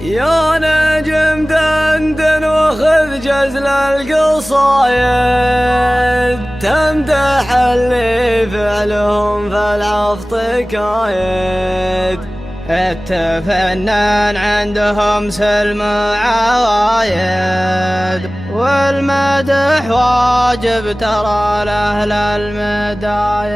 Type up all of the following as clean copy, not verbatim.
يا نجم دندن وخذ جزل القصايد، تمدح اللي فعلهم فالعفط كايد. التفنان عندهم سلم عوايد، والمدح واجب ترى لأهل المدايح.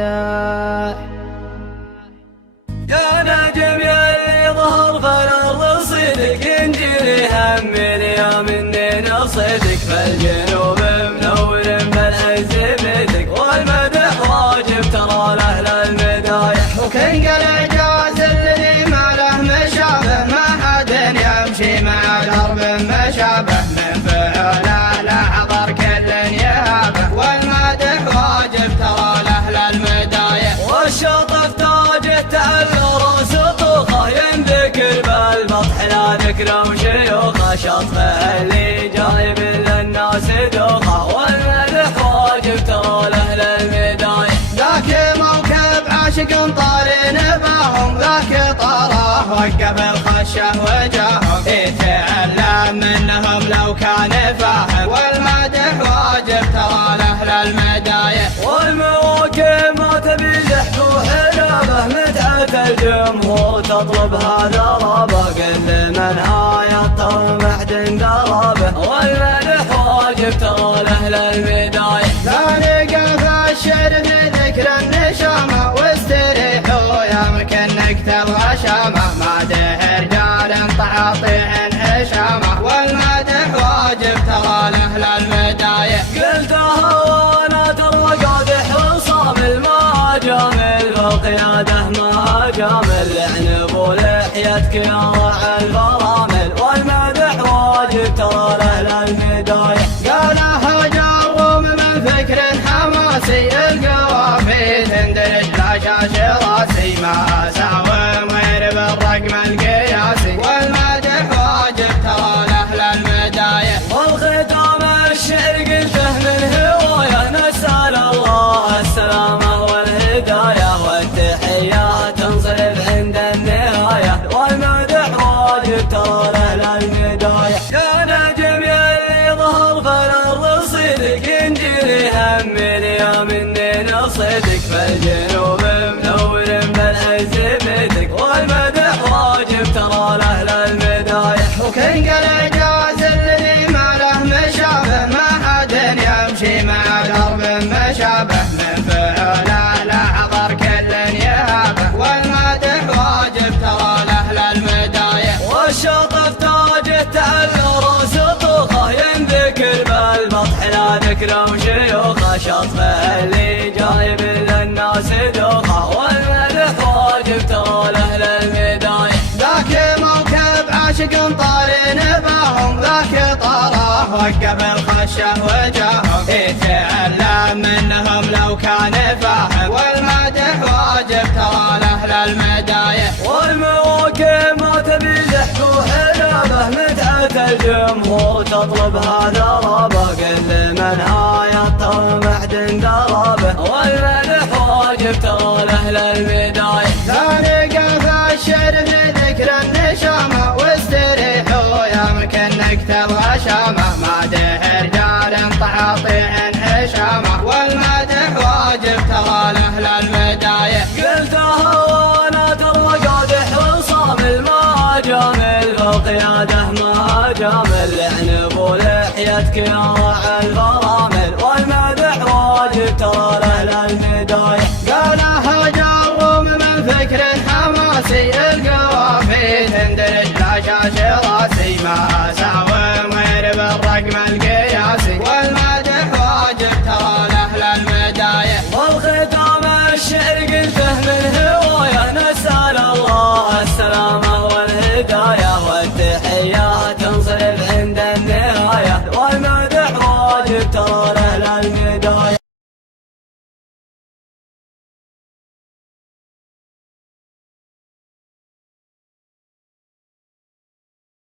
يا نجم يلي ظهر فالأرض صدق، ينجلي هم اليوم إني نصدق. فالجنوب منور بالعز بدك، والمدح واجب ترى لأهل المدايح. وكن قل جاز الذي ما له مشابه، ما حد يمشي مع درب مشابه. من فعله لحظر كل يهابه، والمدح واجب ترى لأهل المدايح. والشطف تاجه تعلر سطوخه، ينذكر بالمطح لا ذكر وشيوخه. شطفه اللي جايب للناس دوخه، والمدح واجب ترى لأهل المدايح. ذاك موكب عاشق طاري نباهم، ذاك طاراه وقف الخشه وجاهم. يتعلم منهم لو كان فاهم، والمدح واجب ترى لأهل المدايح. والمواكب ما تبي ضحك وحلابه، متعة الجمهور تطلب هذا رابه. كل من هايطه محد درابه، والمدح واجب ترى لأهل المدايح. لا نقف الشعر في ذكر النشامه، واستريحوا يمكن نقتل غشامه. مادح رجال تعاطيع هشامه، والمدح واجب ترى لأهل المدايح. قلتها وانا ترى قادح وصامل، ما جامل بالقياده ما جامل. لعنب ولحيتك يا راعي الفرامل، والمدح واجب ترى لأهل المدايح. قالها جاروم من فكر حماسي، القوافي تندرج لا شاش راسي. ما اساوم غير بالرقم القياسي، والمدح واجب ترى لأهل المدايح. والختام الشعر قلته من هوايه، نسأل الله السلامة والهداية. والتحيات تنصرف عند النهاية، والمدح واجب ترى لأهل المدايح. يا نجم يلي ظهر فالأرض صدق، ينجلي هم اليوم إني نصدق. فالجنوب منور بالعز بدك، والمدح واجب ترى لأهل المدايح. وكن قل جاز الذي ما له مشابه، ما حد يمشي مع درب مشابه. من فعله لحظر كل يهابه، والمدح واجب ترى لأهل المدايح. والشطف تاجه تعلر سطوخه، ينذكر بالمطح لا ذكر وشيوخه. شطفه اللي جايب للناس دوخه، والمدح واجب ترى لأهل المدايح. ذاك موكب عاشق طاري نباهم، ذاك طاراه وقف الخشه وجاهم. يتعلم منهم لو كان فاهم، والمدح واجب ترى لأهل المدايح. والمواكب ما تبي ضحك وحلابه، متعة الجمهور تطلب هذا رابه. كل من هايطه محد درابه، والمدح واجب ترى لأهل المدايح. لا نقف الشعر في ذكر النشامه، واستريحوا يمكن نقتل غشامه. مادح رجال تعاطيع هشامه، والمدح واجب ترى لأهل المدايح. قلتها وانا ترى قادح وصامل، ما جامل بالقياده ما جامل. لعنب ولحيتك يا راعي الفرامل،